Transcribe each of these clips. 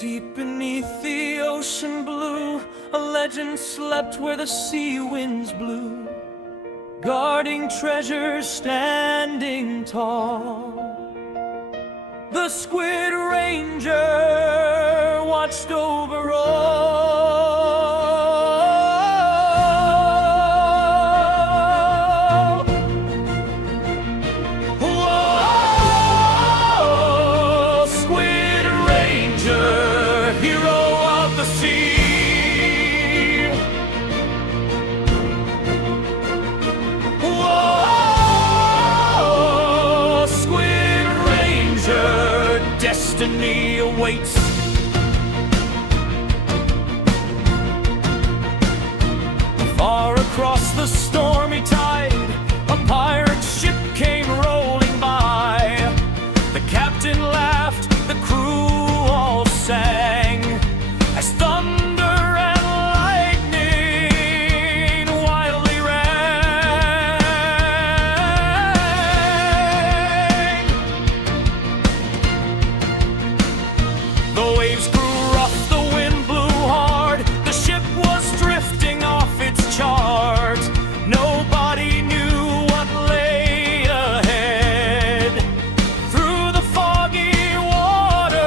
Deep beneath the ocean blue, a legend slept where the sea winds blew, guarding treasure standing tall. The Squid Ranger watched over all. Whoa, Squid Ranger, hero of the sea. Whoa, Squid Ranger, destiny awaits. Far across the stormy tide, a pirate ship came rolling by. The captain laughed, the crew all sang, as thunder and lightning wildly rang. The waves grew rough, the wind blew hard, the ship was drifting off its chart. Nobody knew what lay ahead. Through the foggy waters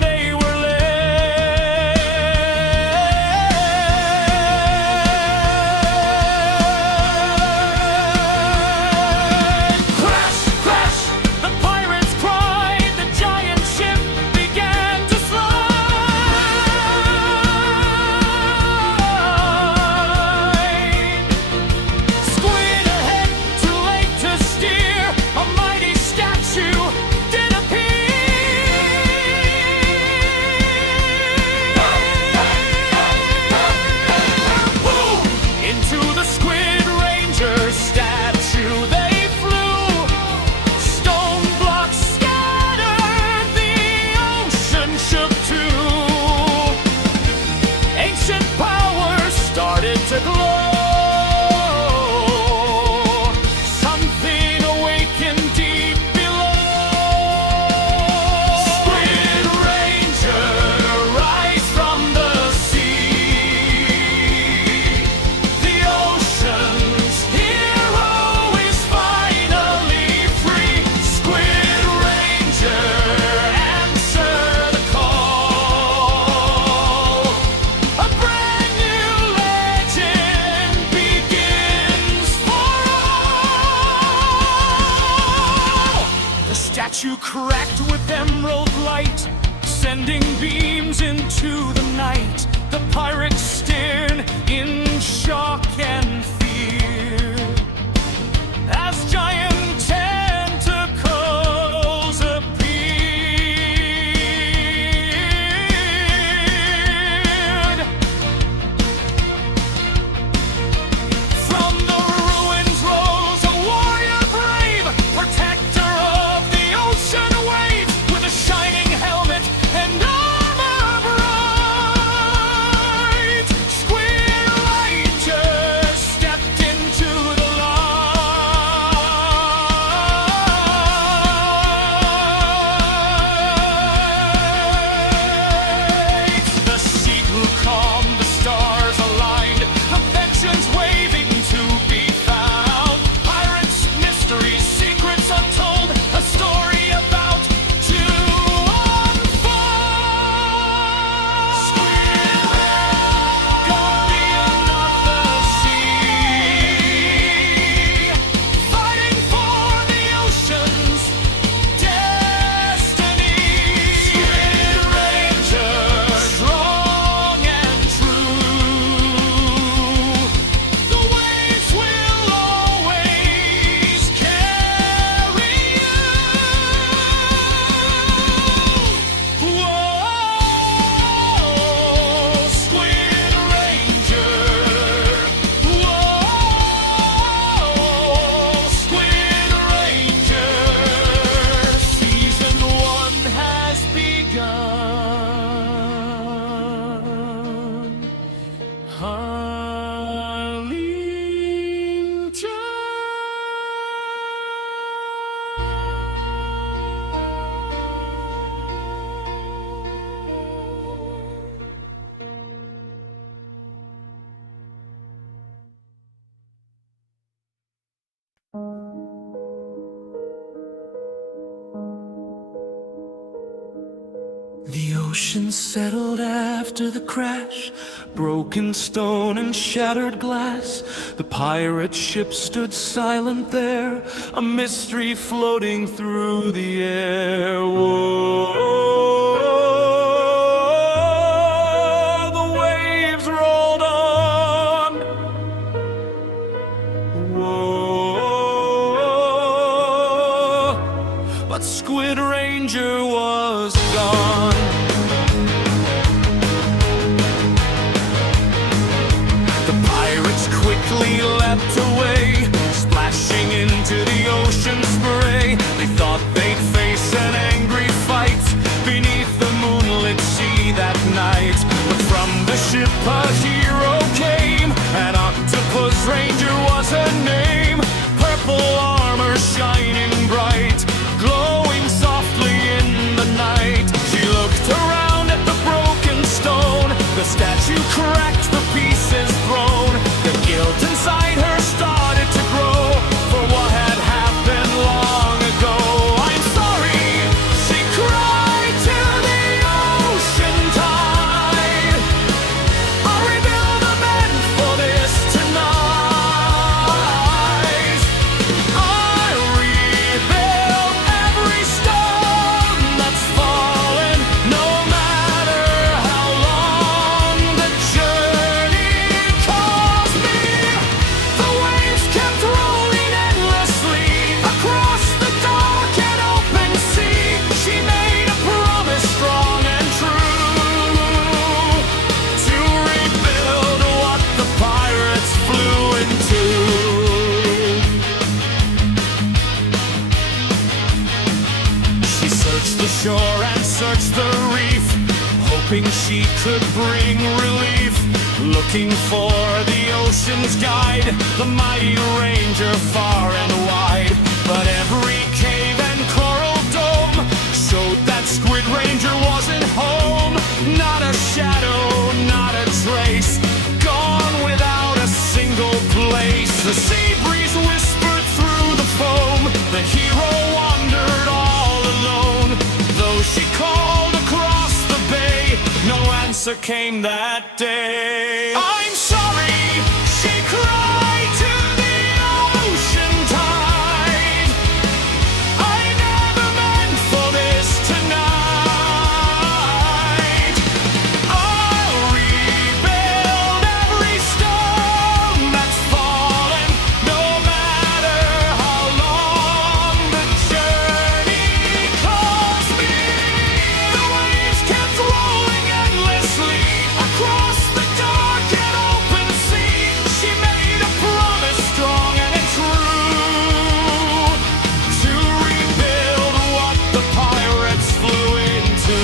they were led. Crash, crash, the pirates cried, the giant ship began to slide. Squid ahead, too late to steer, a mighty statue did appear. Boom! Into the Squid Ranger statue they flew. Stone blocks scattered, the ocean shook too. Ancient powers started to glow. Something awakened deep below. Squid Ranger, rise from the sea. The ocean's hero is finally free. Squid Ranger, answer the call. A brand new legend begins for all. The statue cracked with emerald light, sending beams into the night. The pirates stared in shock and fear as giant tentacles appeared. From the ruins rose a warrior brave, protector of the ocean waves, with a shining helmet and armor bright. Squid Ranger, step ocean settled after the crash, broken stone and shattered glass. The pirate ship stood silent there, a mystery floating through the air. Whoa, the waves rolled on. Whoa, but Squid Ranger was gone. Quickly leapt away, splashing into the ocean spray. They thought they'd face an angry fight beneath the moonlit sea that night. But from the ship a hero came, an octopus ranger was her name. Purple armor shining bright, glowing softly in the night. She looked around at the broken stone, the statue cracked, the pieces thrown. The guilt inside her started to grow for what had happened long ago. I'm sorry, she cried to the ocean tide. I'll rebuild the men for this tonight. I rebuild every stone that's fallen, no matter how long the journey cost me. The waves kept rolling endlessly across the dark and open sea. She made a promise strong and true to rebuild what the pirates flew into. She searched the shore and searched the reef, hoping she could bring relief. Looking for the ocean's guide, the mighty ranger far and wide. But every cave and coral dome showed that Squid Ranger wasn't home. Not a shadow, not a trace, gone without a single place. The sea breeze whispered through the foam, the hero wandered all alone. Though she called across the bay, no answer came that day. I'm sorry, she cried to the ocean tide. I never meant for this tonight. I'll rebuild every stone that's fallen, no matter how long the journey cost me. The waves kept rolling endlessly across the dark and open sea. She made a promise strong and true to rebuild what the pirates flew into.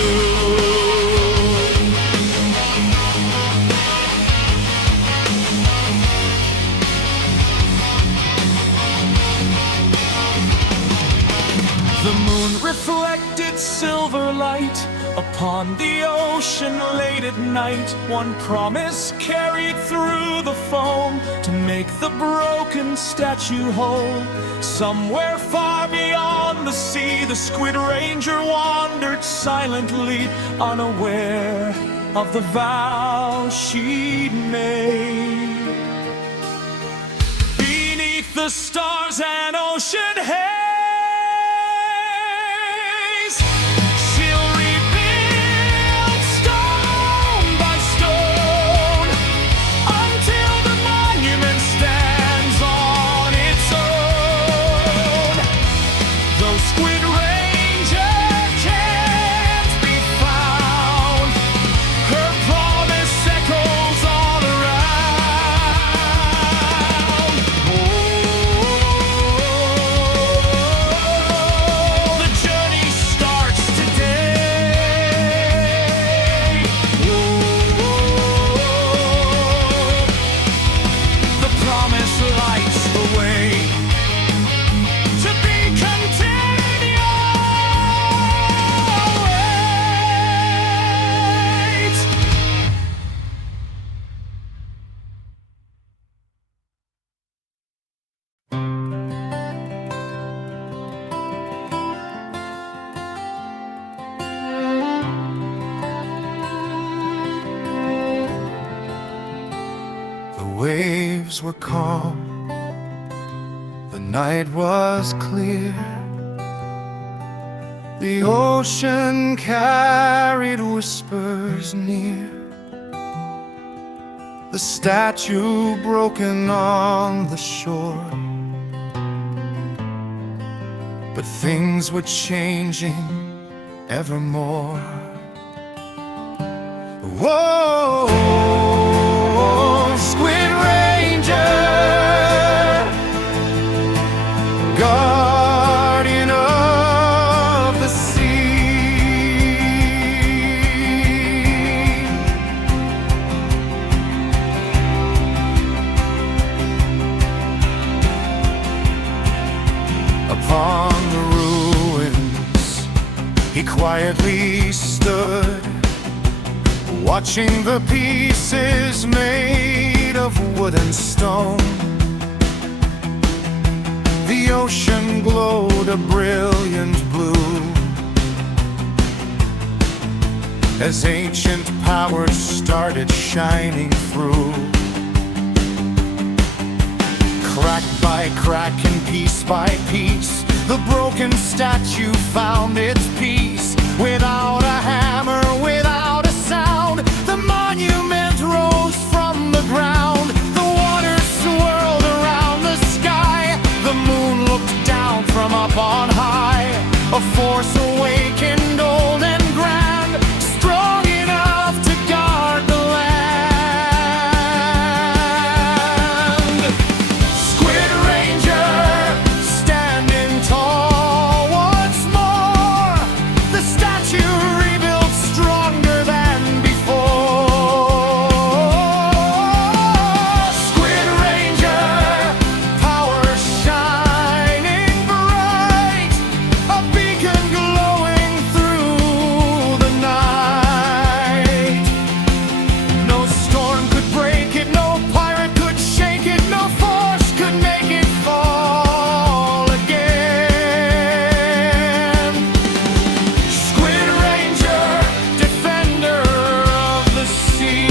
The moon reflected silver light upon the ocean late at night. One promise carried through the foam to make the broken statue whole. Somewhere far beyond the sea, the Squid Ranger wandered silently, unaware of the vow she'd made. Beneath the stars and ocean haze, she'll rebuild stone by stone until the monument stands on its own. Though Squid Ranger can't be found, her promise echoes all around. Oh, waves were calm, the night was clear. The ocean carried whispers near. The statue broken on the shore. But things were changing evermore. Whoa, Squid Ranger, guardian of the sea. Upon the ruins he quietly stood, watching the pieces made of wood and stone. The ocean glowed a brilliant blue as ancient powers started shining through. Crack by crack and piece by piece, the broken statue found its peace. Without a hammer, without a sound, the monument rose from the ground. The water swirled around the sky. The moon looked down from up on high. A force awakened, old and grand, strong enough to guard the land. Squid Ranger, standing tall once more. The statue rebuilt stronger than before. Squid Ranger, power shining bright, a beacon glowing through the night. No storm could break it, no pirate could shake it, no force could make it fall again. Squid Ranger, defender of the sea.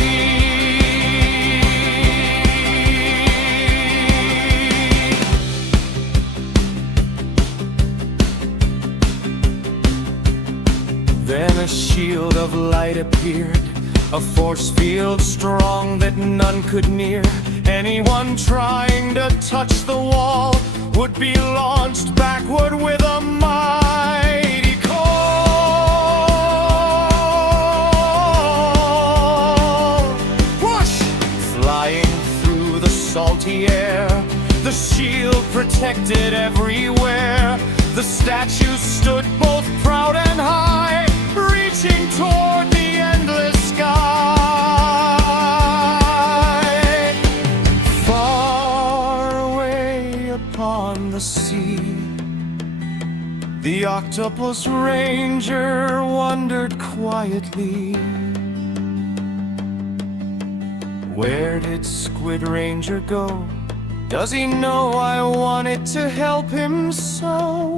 Then a shield of light appeared, a force field strong that none could near. Anyone trying to touch the wall would be launched backward with a mighty call. Whoosh! Flying through the salty air, the shield protected everywhere. The statue stood both proud and high, reaching toward the endless sky. Far away upon the sea, the octopus ranger wondered quietly. Where did Squid Ranger go? Does he know I wanted to help him so?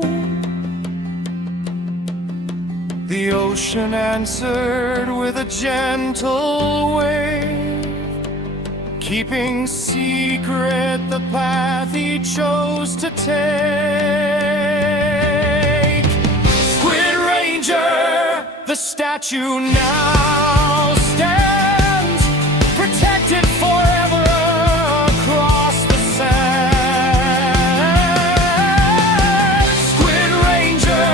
The ocean answered with a gentle wave, keeping secret the path he chose to take. Squid Ranger, the statue now stands, protected forever across the sand. Squid Ranger,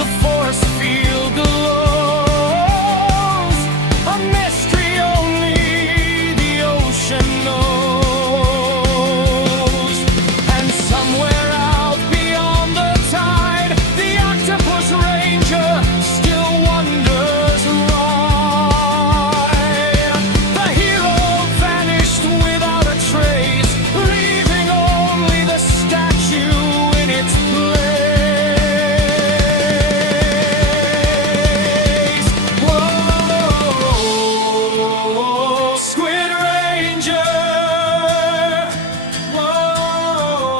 the force field glows, a mystery only the ocean knows. And somewhere out beyond the tide, the octopus ranger still wonders why. The hero vanished without a trace, leaving only the statue in its place. Whoa, Squid Ranger. Whoa,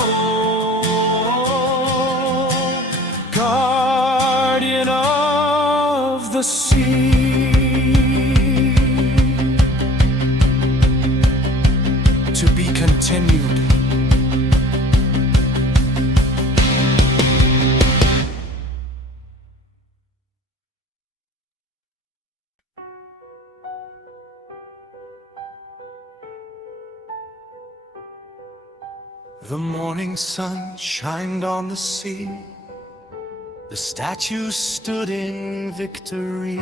guardian of the sea. To be content morning sun shined on the sea. The statue stood in victory.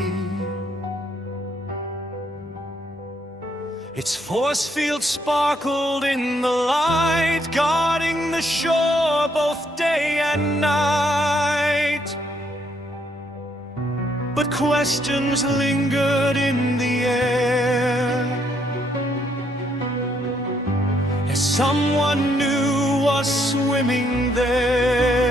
Its force field sparkled in the light, guarding the shore both day and night. But questions lingered in the air, as someone new was swimming there.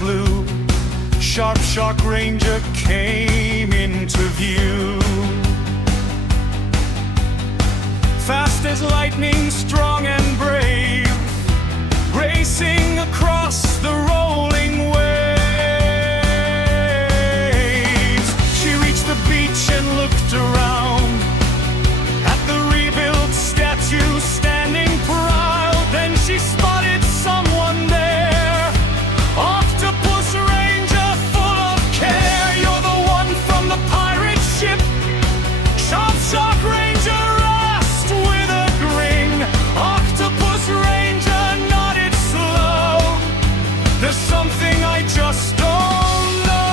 Blue, Sharp Shark Ranger came into view. Fast as lightning, strong and brave, racing across the rolling waves. She reached the beach and looked around at the rebuilt statue standing proud. Then she spotted someone there. Octopus Ranger, full of care, you're the one from the pirate ship. Sharp Shark Ranger asked with a grin. Octopus Ranger nodded slow. There's something I just don't know.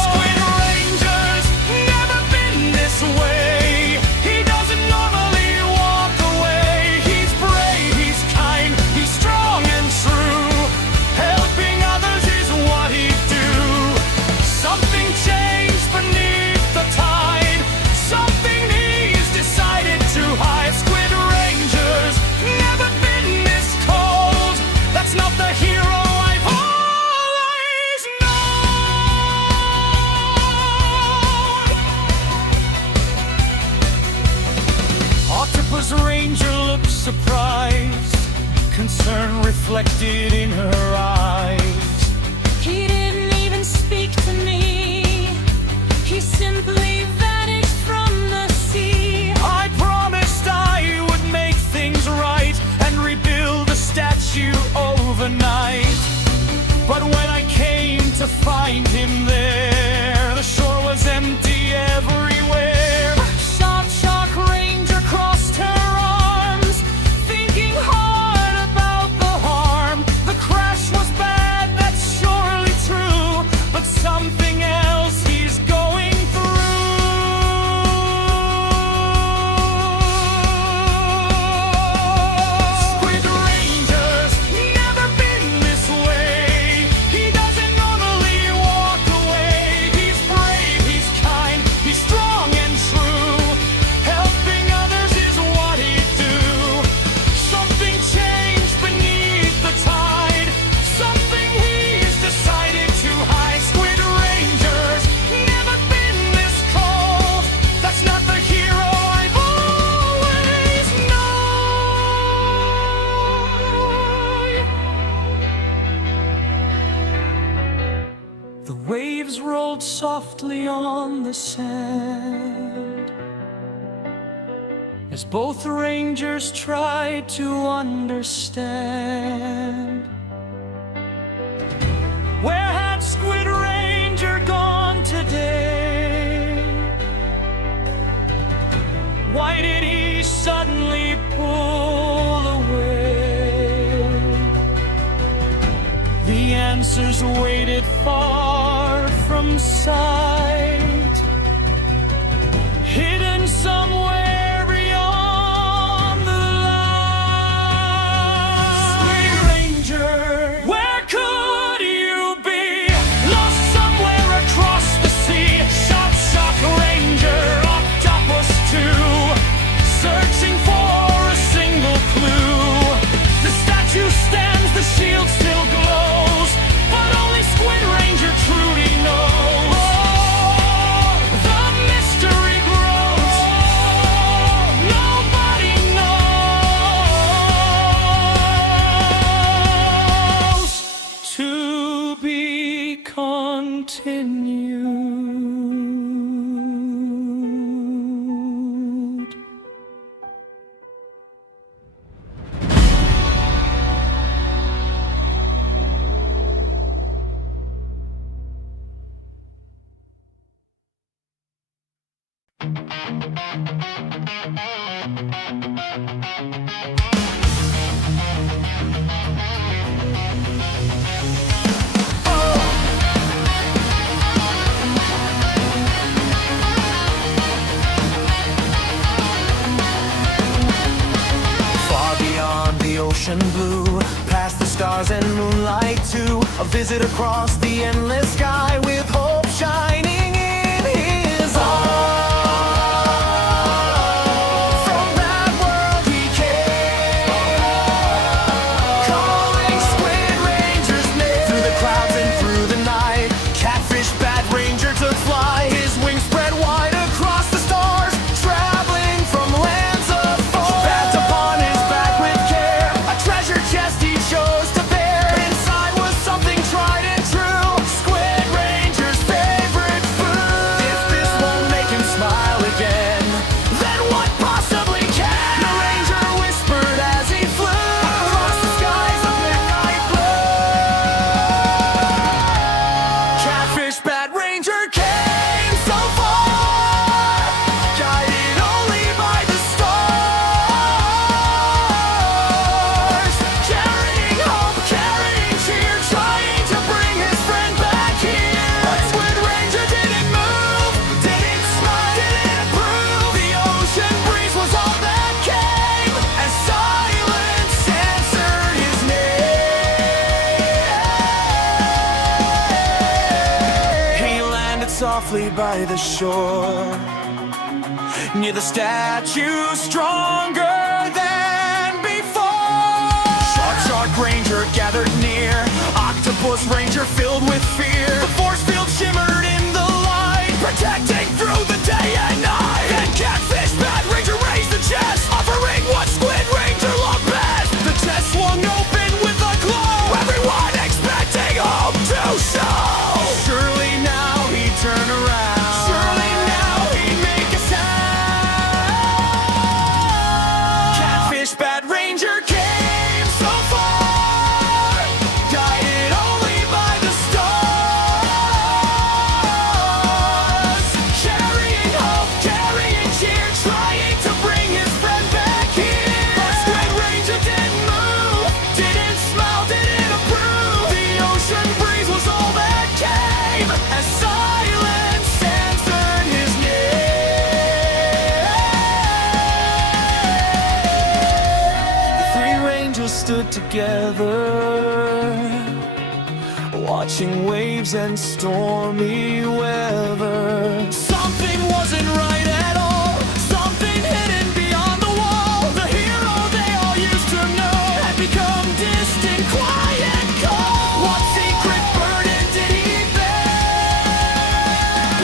Squid Ranger's never been this way. He doesn't normally walk away. He's kind, he's strong and true. Helping others is what he'd do. Something changed beneath the tide. Something he's decided to hide. Squid Ranger's never been this cold. That's not the hero I've always known. Octopus Ranger looked surprised, concern reflected in her eyes. He didn't even speak to me. He simply vanished from the sea. I promised I would make things right and rebuild the statue overnight. But when I came to find him there, the shore was empty everywhere. Sharp Shark Ranger crossed her arms, thinking hard about the harm. The crash was bad, that's surely true, but something else he's going through. Squid Ranger's never been this way. He doesn't normally walk away. He's brave, he's kind, he's strong and true. Helping others is what he'd do. Something changed beneath the tide. Something he's decided to hide. Squid Ranger's never been this cold. That's not the hero I've always known. The waves rolled softly on the sand as both rangers tried to understand. Where had Squid Ranger gone today? Why did he suddenly pull away? The answers waited far from sight, hidden somewhere beyond the light. Squid Ranger, where could you be? Lost somewhere across the sea. Sharp Shark Ranger, Octopus too, searching for a single clue. The statue stands, the shield still glows, but only Squid Ranger truly knows. blue, past the stars and moonlight too. A visit across the endless sky with hope shining in his eyes. From that world he came, calling Squid Ranger's name. Through the clouds and through the night, Catfish Bad Ranger took flight. His wings spread wide across the stars, traveling from lands afar. Strapped upon his back with care, a treasure chest he chose to bear. Inside was something tried and true, Squid Ranger's favorite food. If this won't make him smile again, then what possibly can? The ranger whispered as he flew across the skies of midnight blue. Catfish Bad Ranger came so far, guided only by the stars, carrying hope, carrying cheer, trying to bring his friend back here. But Squid Ranger didn't move, didn't smile, didn't approve. The ocean breeze was all that came, as silence answered his name. He landed softly by the shore, near the statue, stronger than before. Shark Ranger gathered near, Octopus Ranger filled with fear. The force field shimmered in the light, protecting through the day and night. And Catfish Bad Ranger raised the chest, offering what Squid Ranger loved best. The chest swung open with a glow, everyone expecting hope to show. Surely now he'd turn around, surely now he'd make a sound. Catfish Bad Ranger came so far, guided only by the stars, carrying hope, carrying cheer, trying to bring his friend back here. But Squid Ranger didn't move, didn't smile, didn't approve. The ocean breeze was all that came, as silence answered his name. The three rangers stood together, watching waves and stormy weather. Something wasn't right at all, something hidden beyond the wall. The hero they all used to know had become distant, quiet, cold. What secret burden did he bear?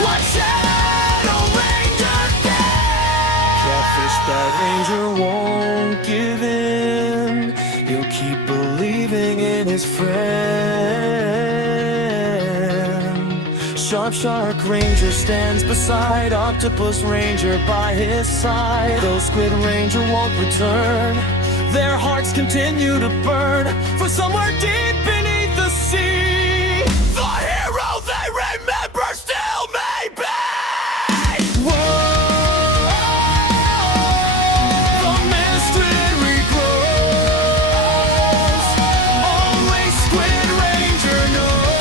What shadow Ranger dared? Catfish Bad Ranger won't give in, he'll keep believing in his friend. Shark Ranger stands beside Octopus Ranger by his side. Though Squid Ranger won't return, their hearts continue to burn for somewhere deep beneath the sea. The hero they remember still may be. Whoa, the mystery grows, only Squid Ranger knows.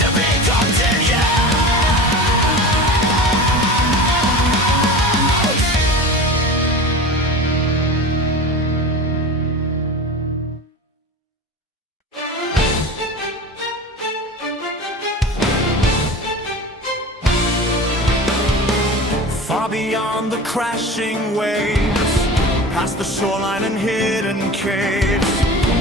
To be continued. Far beyond the crashing waves, past the shoreline and hidden caves,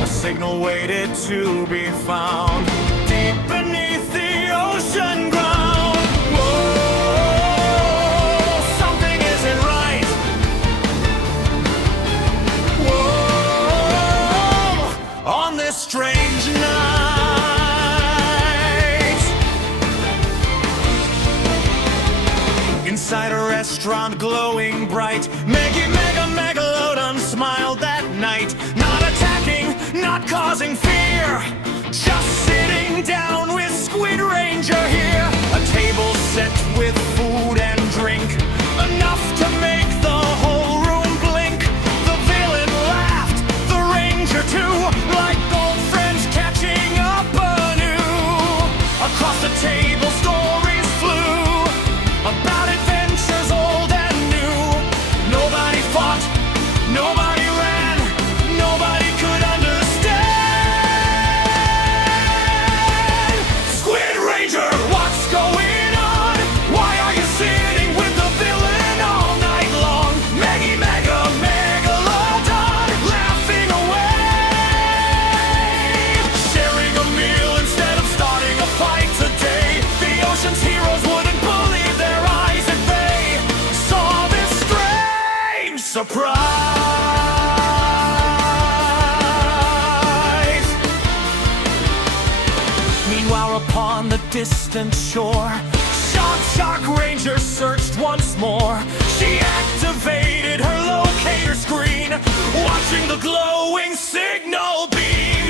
a signal waited to be found deep beneath the ocean ground. Whoa, something isn't right. Whoa, on this strange night, inside a restaurant glowing bright, Megalodon smiled that night. Not attacking, not causing fear, just sitting down with Squid Ranger here. A table set with food and drink, enough to make the whole room blink. The villain laughed, the Ranger too, like old friends catching up anew. Across the table stories flew about adventures old and new. Nobody fought, nobody distant shore. Shark Ranger searched once more. She activated her locator screen, watching the glowing signal beam.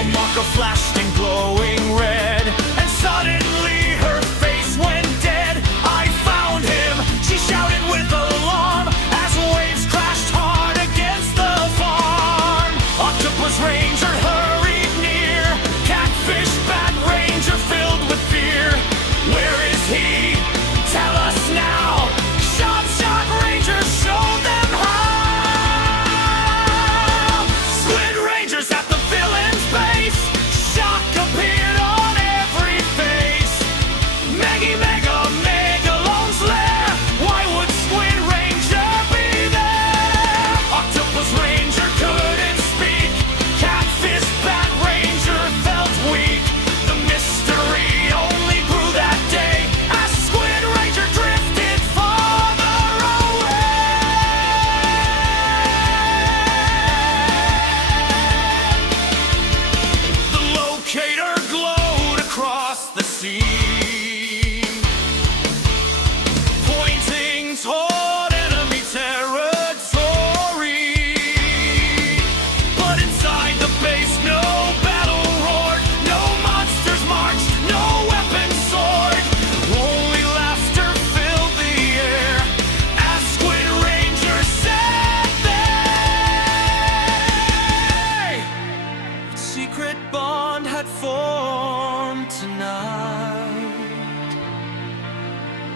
A marker flashed in glowing red, and suddenly her face went dead. I found him, she shouted with alarm, as waves crashed hard against the farm. Octopus Ranger hurried near, Catfish Bat Ranger filled with fear. Where is he? Tell us now. Shark Ranger, show them how. Squid Rangers at the villain's base. Shock appeared on every face. Megalone's lair. Why would Squid Ranger be there? Octopus Ranger couldn't speak. Catfish Bat Ranger felt weak. The mystery only grew that day as Squid Ranger drifted farther away. The locator glowed across the sea, pointing toward enemy territory. But inside the base, no battle roared, no monsters marched, no weapons soared. Only laughter filled the air as Squid Ranger sat there. Secret bond had formed tonight.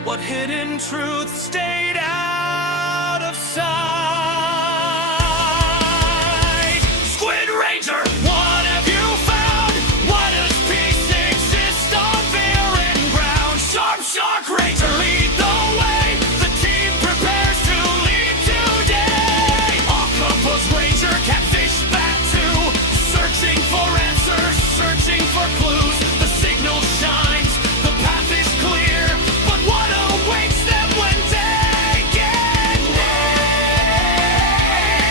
What hidden truth stayed out of sight? Squid Ranger, what have you found? Why does peace exist on barren ground? Shark Ranger, lead the way. The team prepares to lead today. Octopus Ranger, Catfish Bat 2, searching for answers, searching for clues. The signal shines, the path is clear, but what awaits them when day gets near?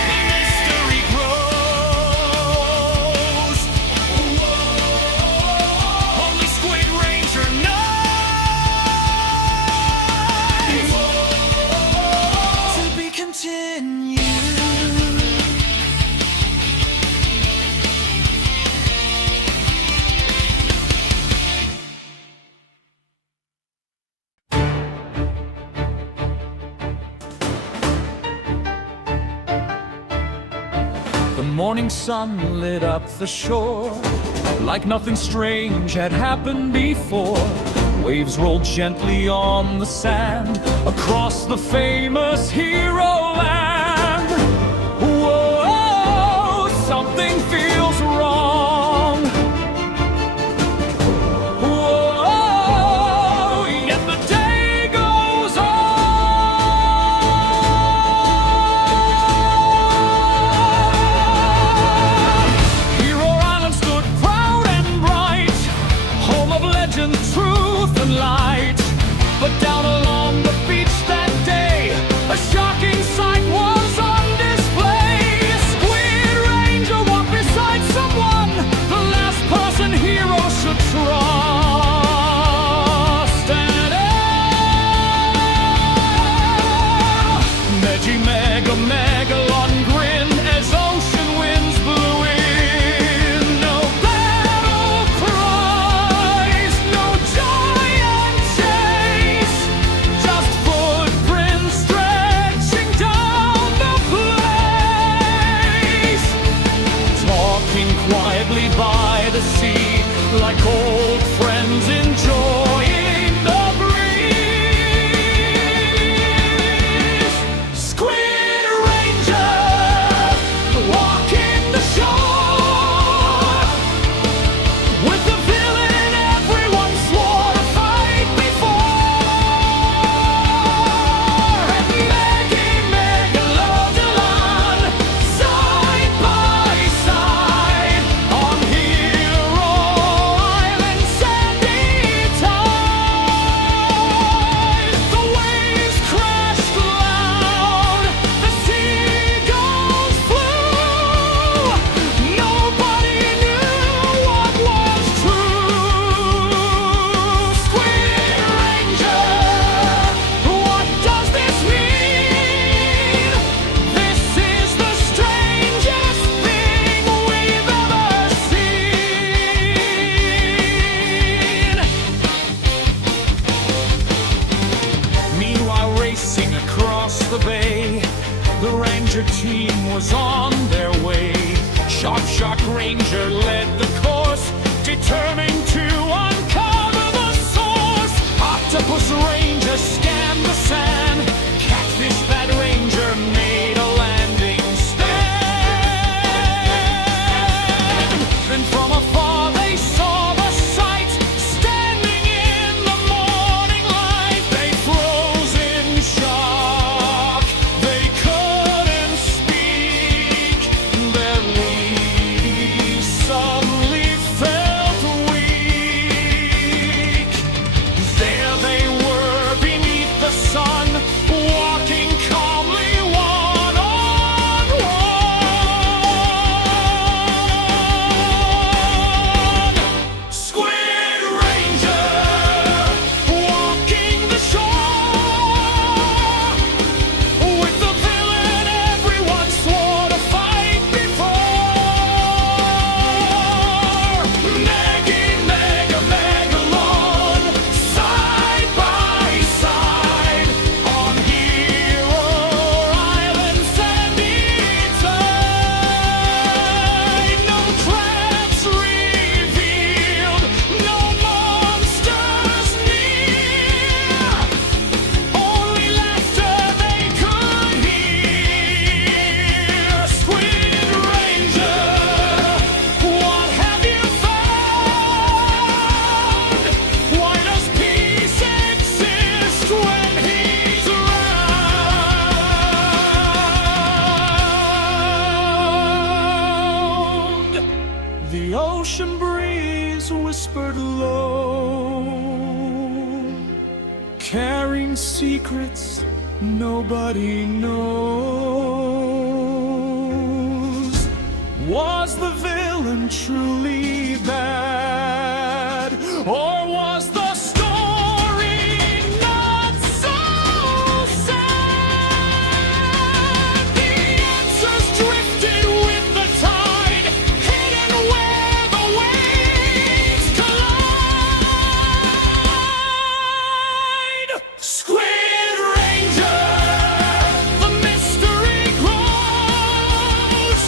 The mystery grows. Only Squid Ranger knows. To be continued. The morning sun lit up the shore like nothing strange had happened before. Waves rolled gently on the sand across the famous hero land. Whoa, something feels wrong. Whoa, yet the day goes on. Hero Island stood proud and bright, home of legend, truth and light. But down along the beach that day, a shocking sight was on display. Squid Ranger walked beside someone, the last person hero should trust. And Megalon grinned as ocean winds blew in. No battle cries, no giant chase, just footprints stretching down the place. Talking quietly by the sea, like old friends enjoying the breeze. Squid Ranger, walking the shore, with the villain everyone swore to fight before. And Megalon, side by side, on Hero Island Shark Ranger led the course, determined to uncover the source. Octopus Ranger scanned the sand. Catfish Bad Ranger made a landing stand. And from afar they saw the sight, standing in the morning light. They froze in shock, they couldn't speak. Their lady suddenly felt weak. There they were beneath the sun, walking calmly one on one. Squid Ranger walking the shore with the villain everyone swore to fight before. Megalon, side by side on Hero Island, sandy tide. No traps revealed, no monsters near. Only laughter they could hear. Squid Ranger, what have you found? Why does peace exist when he's around? The ocean breeze whispered low, carrying secrets nobody knows. Was the villain truly bad, or was the story not so sad? The answers drifted with the tide, hidden where the waves collide. Squid Ranger, the mystery grows.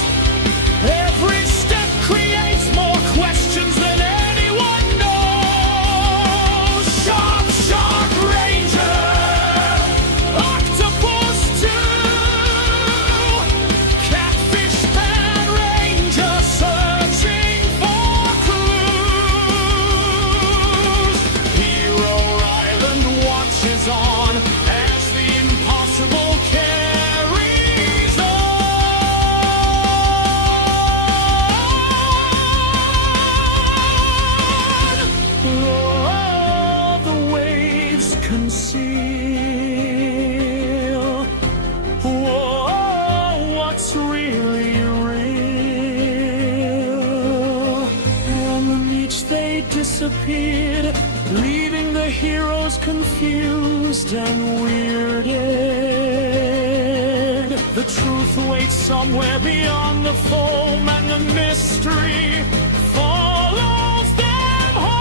Every step creates more questions than anyone knows. Shark Ranger, Octopus too. Catfish Bad Ranger searching for clues. Hero Island watches on as the impossible carries on. Oh, the waves conceal. Whoa, what's really real? And on each they disappeared, leaving the heroes confused and weirded. The truth waits somewhere beyond the foam, and the mystery follows them home.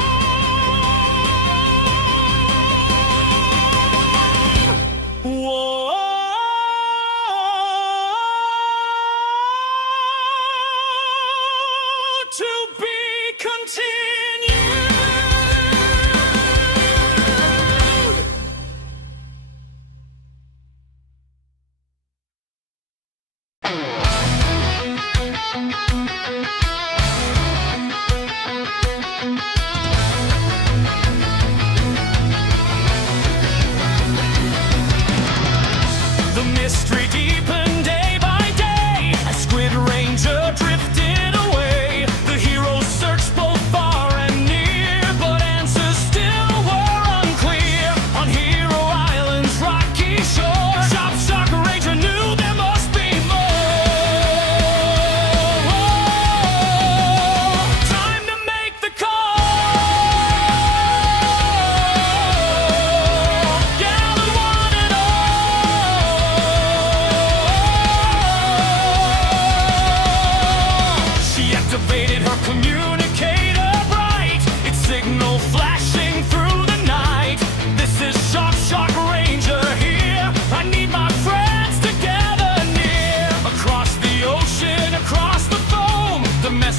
Whoa. To be continued.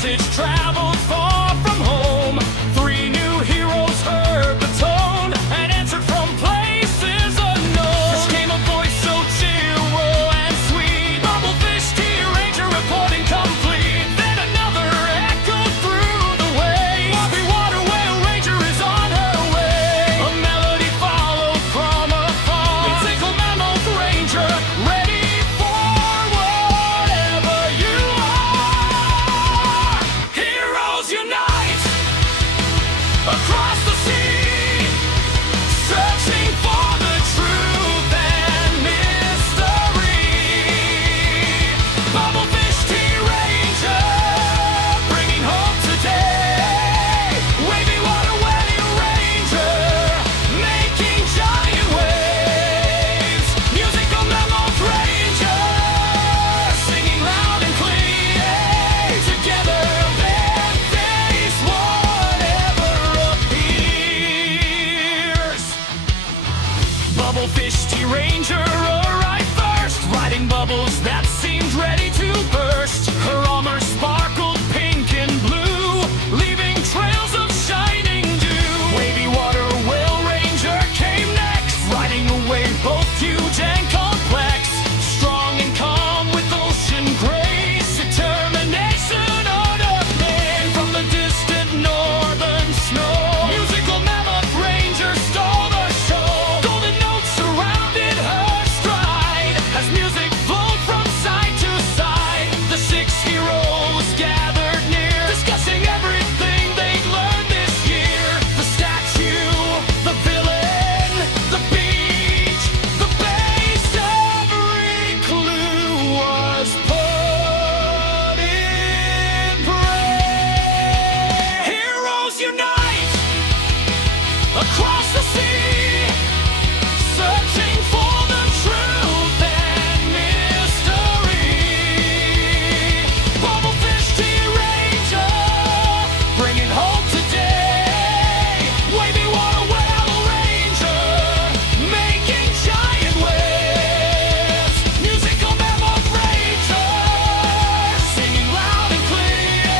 message traveled far from home. Three new heroes heard the tone and answered from places unknown. First came a voice so cheerful and sweet, Bubblefish Tea Ranger reporting complete. Then another echoed through the waves, Bobby Water Whale Ranger is on her way. A melody followed from afar, Musical Mammoth Ranger, ready for whatever you are. Heroes unite across the sea, searching for the truth and mystery. Bubblefish Tea Ranger, bringing hope today. Wavy Water Whale Ranger, making giant waves. Musical Mammoth Ranger, singing loud and clear. Together they'll face whatever appears. Bubblefish Tea Ranger arrived first, riding bubbles that seemed ready to burst. Her armor sparkled pink and blue, leaving trails of shining dew. Wavy Water Whale Ranger came next, riding a wave both huge and complex. Strong and calm with ocean grace, determination on her face. From the distant northern snow, Musical Mammoth Ranger stole the show. Golden notes surrounded her stride as music flowed from side to side. The six heroes gathered near, discussing everything they'd learned this year. The statue, the villain, the beach, the base. Every clue was put in play. Heroes unite across the sea, searching for the truth and mystery. Bubblefish Tea Ranger, bringing hope today. Wavy Water Whale Ranger, making giant waves. Musical Mammoth Ranger, singing loud and clear.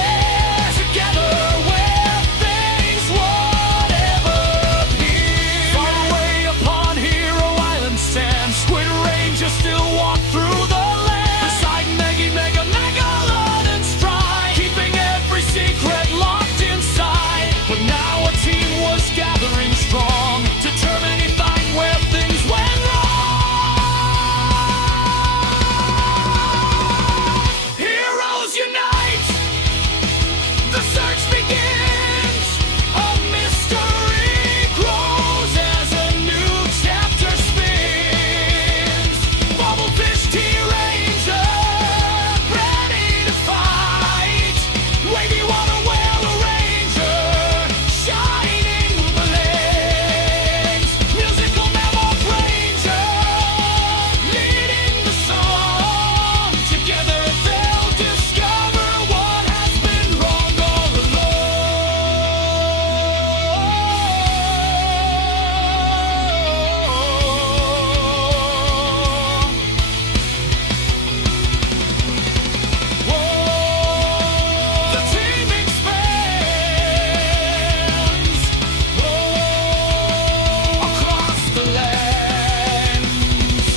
Together we'll face whatever appears. Far away upon Hero Island sand, Squid Ranger still walk through the land. Beside Megalodon stride, keeping every secret locked inside. But now a team was gathering strong, determined to find where things went wrong. Heroes unite, the search begins. A mystery grows as a new chapter spins. Bubblefish Tea Ranger, ready to fight. Wavy Water Whale Ranger, shining blaze. Musical Mammoth Ranger, leading the song. Together they'll discover what has been wrong all along. Whoa, the team expands, across the lands.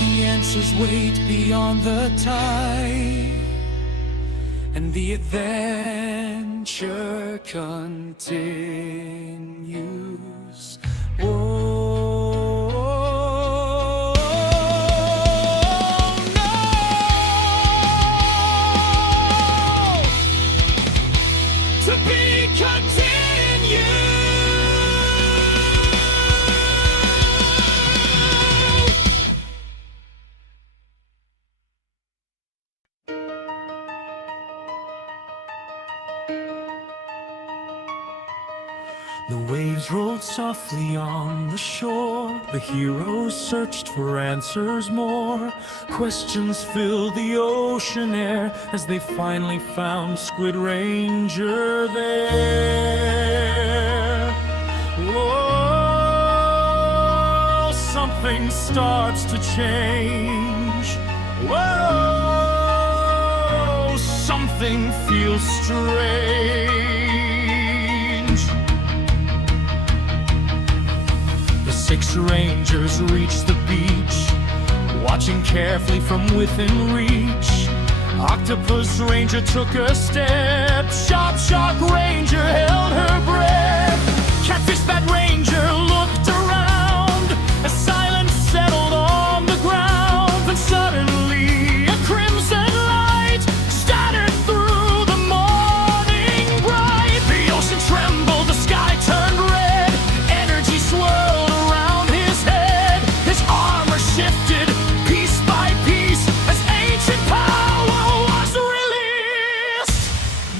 The answers wait beyond the tide, and the adventure continues. No! To be continued. The waves rolled softly on the shore. The heroes searched for answers more. Questions filled the ocean air as they finally found Squid Ranger there. Whoa, something starts to change. Whoa, something something feels strange. The six rangers reached the beach, watching carefully from within reach. Octopus Ranger took a step, Shark Ranger held her breath. Catfish Bat Ranger looked around as silence settled on the ground. Then suddenly a crimson light scattered through the morning bright. The ocean trembled, the sky turned red, energy swirled around his head. His armor shifted piece by piece as ancient power was released.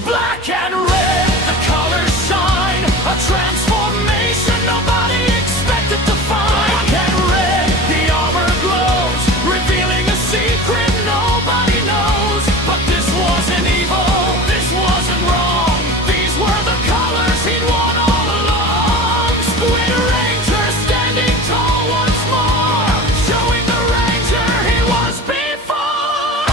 Black and red, the colors shine, a transformation nobody expected to find. Black and red, the armor glows, revealing a secret nobody knows. But this wasn't evil, this wasn't wrong. These were the colors he'd worn all along. Squid Ranger standing tall once more, showing the Ranger he was before.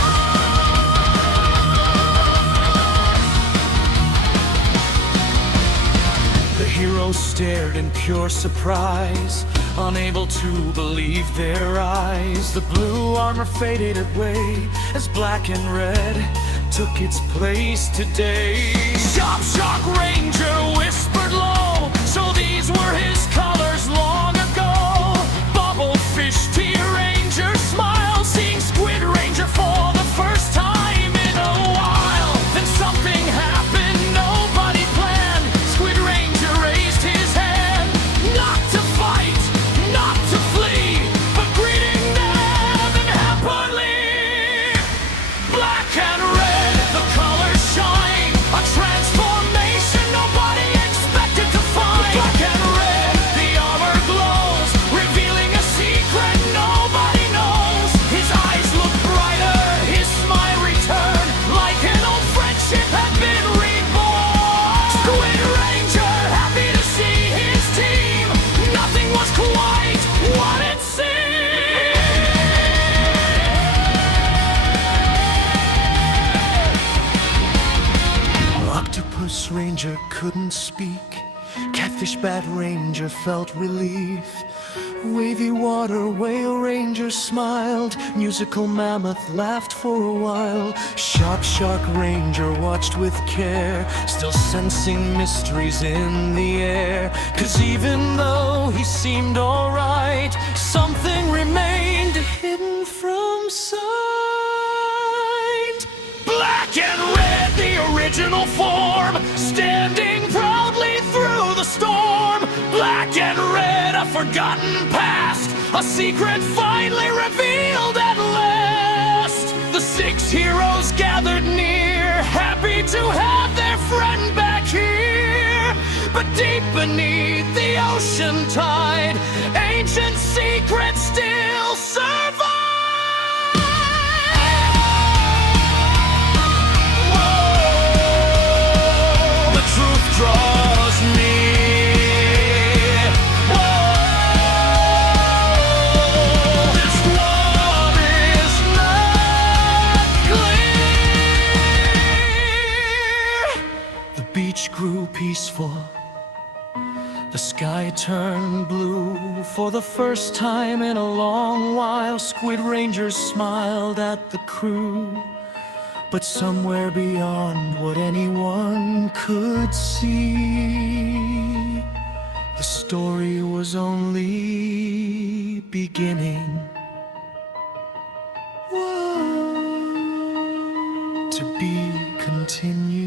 The heroes stared in pure surprise, unable to believe their eyes. The blue armor faded away as black and red took its place today. Shark Ranger whispered low, so these were his colors long ago. Bubblefish Tea Ranger smiled, seeing Squid Ranger for the first time in a while. Then something happened nobody planned. Squid Ranger raised his hand, not to fight, not to flee, but greeting them and happily. Black and red, the colors shine, a transformation nobody expected to find. Black and red, the armor glows, revealing a secret nobody knows. His eyes look brighter, his smile returned, like an old friendship had been reborn. Squid Ranger, happy to see his team, nothing was quite what it seemed. Octopus Ranger couldn't speak, Catfish Bat Ranger felt relief. Wavy Water Whale Ranger smiled, Musical Mammoth laughed for a while. Shark Ranger watched with care, still sensing mysteries in the air. 'Cause even though he seemed alright, something remained hidden from sight. Black and red, the original form, standing proudly through the storm. Black and red, a forgotten past, a secret finally revealed at last. The six heroes gathered near, happy to have their friend back here. But deep beneath the ocean tide, ancient secrets still survive. The truth draws near. Whoa, this one is not clear. The beach grew peaceful, the sky turned blue. For the first time in a long while, Squid Rangers smiled at the crew. But somewhere beyond what anyone could see, the story was only beginning. Whoa, to be continued.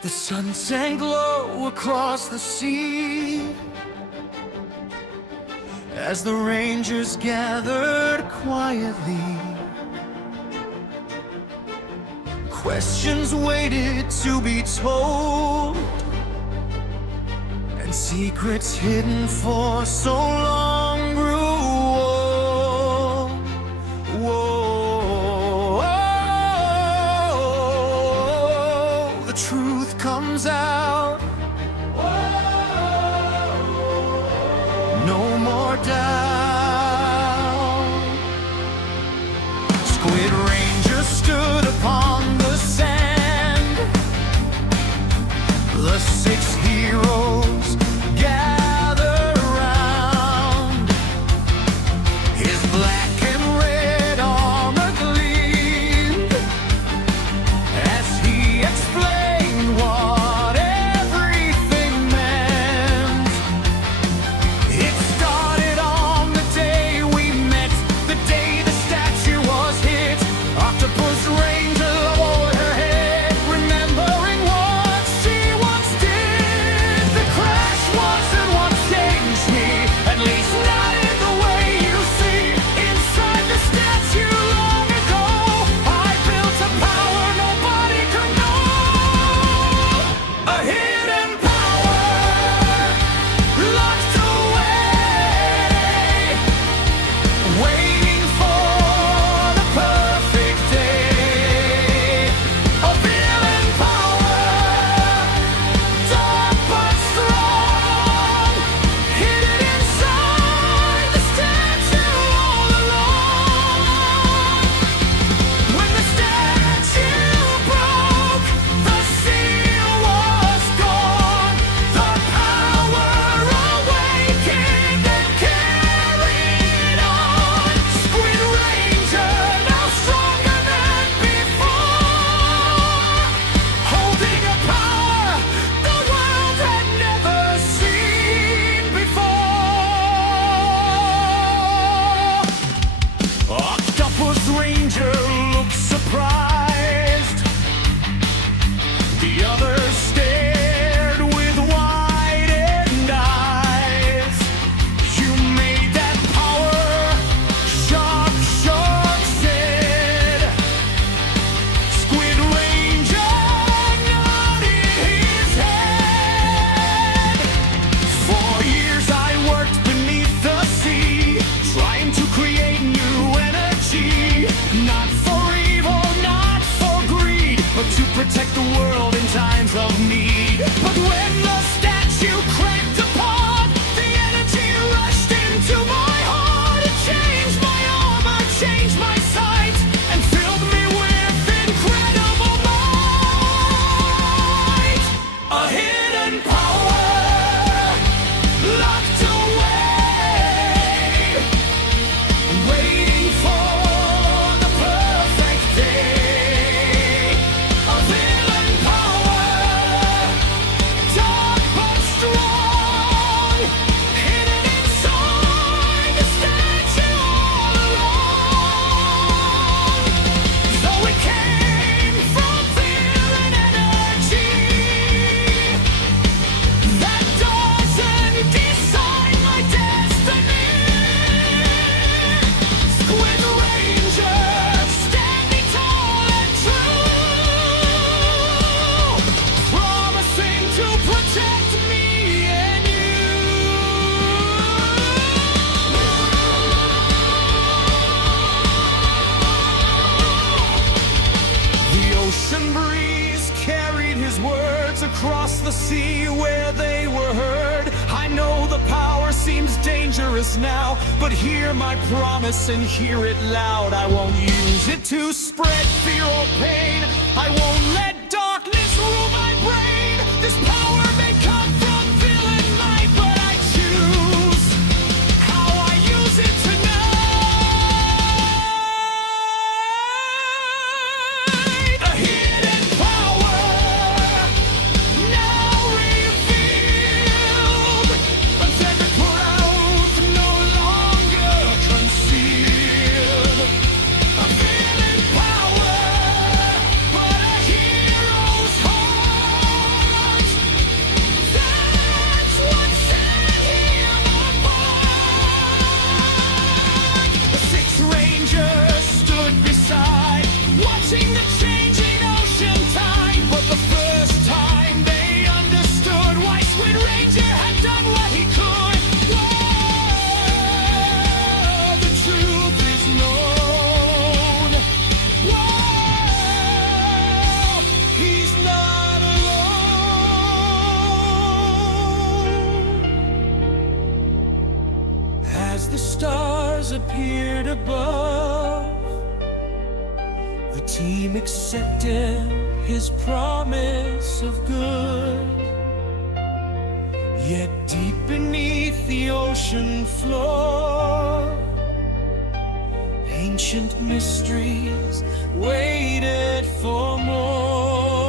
The sun sank low across the sea as the Rangers gathered quietly. Questions waited to be told, and secrets hidden for so long grew old. Whoa. Squid Ranger stood upon the sand. The 6 heroes gather around. His black and red armor gleamed as he explained what everything meant. It started on the day we met, the day the statue was hit. Octopus Ranger lowered her head, remembering what she once did. The crash wasn't what changed me, at least not in the way you see. Inside the statue long ago, I built a power nobody could know. A hidden power locked away, waiting for the perfect day. A villain power, dark but strong, hidden inside the statue all along. When the statue broke, the seal was gone. The power awakened and carried on. Squid Ranger, now stronger than before, holding a power the world had never seen before. Octopus Ranger looked surprised. The others stared with widened eyes. You made that power, Shark said. Squid Ranger nodded his head. For years I worked beneath the sea, trying to create new energy. Not for evil, not for greed, but to protect the world in times of need. But when the statue cracked apart, the energy rushed into my heart. It changed my armor, changed my sight, and filled me with incredible might. A hidden power locked away, waiting for the perfect day. A villain power, dark but strong, hidden inside the statue all along. Though it came from villain energy, that doesn't decide my destiny. Squid Ranger, standing tall and true, promising to protect me and you. The ocean breeze carried his words across the sea where they were heard. I know the power seems dangerous now, but hear my promise and hear it loud. I won't use it to spread fear or pain. I won't let darkness rule my brain. This power may come from villain might, but I choose how I use it tonight. A hidden power now revealed, a secret growth no longer concealed. A villain power, but a hero The team accepted his promise of good. Yet deep beneath the ocean floor, ancient mysteries waited for more.